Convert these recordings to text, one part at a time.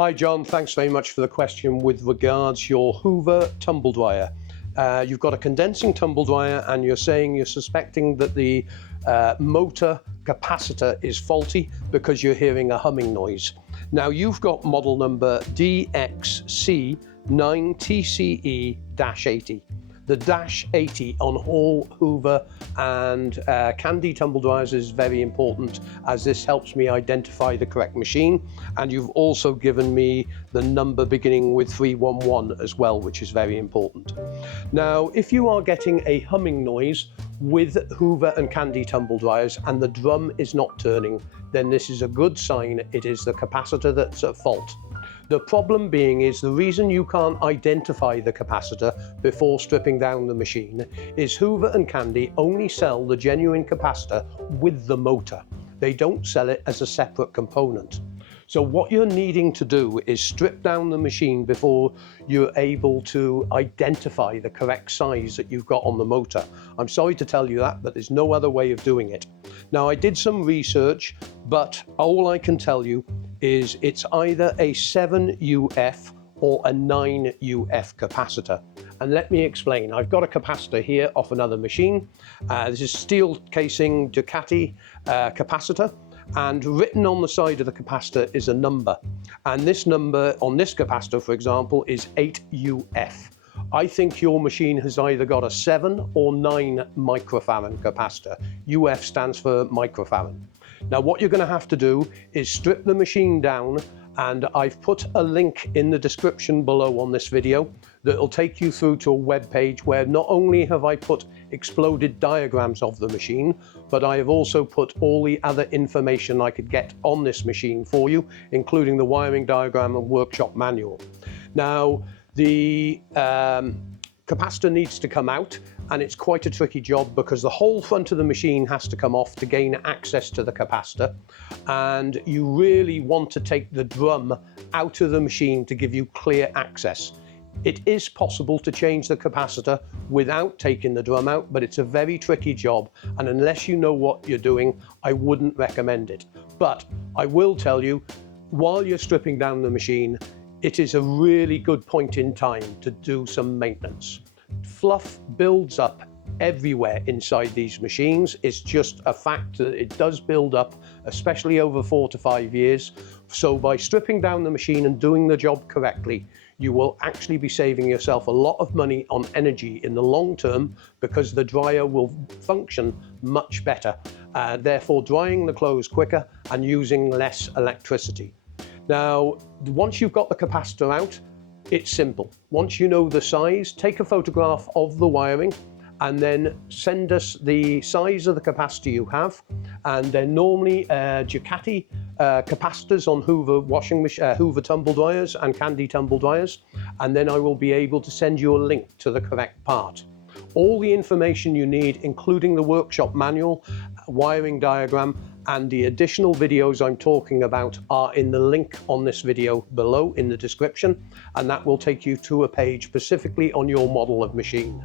Hi John, thanks very much for the question with regards your Hoover tumble dryer. You've got a condensing tumble dryer and you're saying you're suspecting that the motor capacitor is faulty because you're hearing a humming noise. Now you've got model number C9TCE-80. The -80 on all Hoover and Candy tumble dryers is very important, as this helps me identify the correct machine, and you've also given me the number beginning with 311 as well, which is very important. Now if you are getting a humming noise with Hoover and Candy tumble dryers and the drum is not turning, then this is a good sign it is the capacitor that's at fault. The problem being is the reason you can't identify the capacitor before stripping down the machine is Hoover and Candy only sell the genuine capacitor with the motor. They don't sell it as a separate component. So what you're needing to do is strip down the machine before you're able to identify the correct size that you've got on the motor. I'm sorry to tell you that, but there's no other way of doing it. Now I did some research, but all I can tell you is it's either a 7UF or a 9UF capacitor. And let me explain. I've got a capacitor here off another machine. This is steel casing Ducati capacitor, and written on the side of the capacitor is a number. And this number on this capacitor, for example, is 8UF. I think your machine has either got a 7 or 9 microfarad capacitor. UF stands for microfarad. Now what you're going to have to do is strip the machine down, and I've put a link in the description below on this video that will take you through to a web page where not only have I put exploded diagrams of the machine, but I have also put all the other information I could get on this machine for you, including the wiring diagram and workshop manual. Now the capacitor needs to come out, and it's quite a tricky job because the whole front of the machine has to come off to gain access to the capacitor, and you really want to take the drum out of the machine to give you clear access. It is possible to change the capacitor without taking the drum out, but it's a very tricky job, and unless you know what you're doing, I wouldn't recommend it. But I will tell you, while you're stripping down the machine, it is a really good point in time to do some maintenance. Fluff builds up everywhere inside these machines. It's just a fact that it does build up, especially over 4 to 5 years. So by stripping down the machine and doing the job correctly, you will actually be saving yourself a lot of money on energy in the long term, because the dryer will function much better, therefore drying the clothes quicker and using less electricity. Now, once you've got the capacitor out, it's simple. Once you know the size, take a photograph of the wiring and then send us the size of the capacitor you have. And they're normally Ducati capacitors on Hoover Hoover tumble dryers and Candy tumble dryers. And then I will be able to send you a link to the correct part. All the information you need, including the workshop manual, wiring diagram, and the additional videos I'm talking about, are in the link on this video below in the description, and that will take you to a page specifically on your model of machine.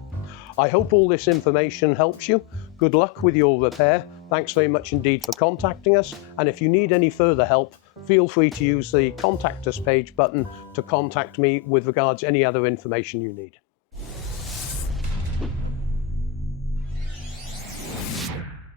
I hope all this information helps you. Good luck with your repair. Thanks very much indeed for contacting us, and if you need any further help, feel free to use the contact us page button to contact me with regards to any other information you need.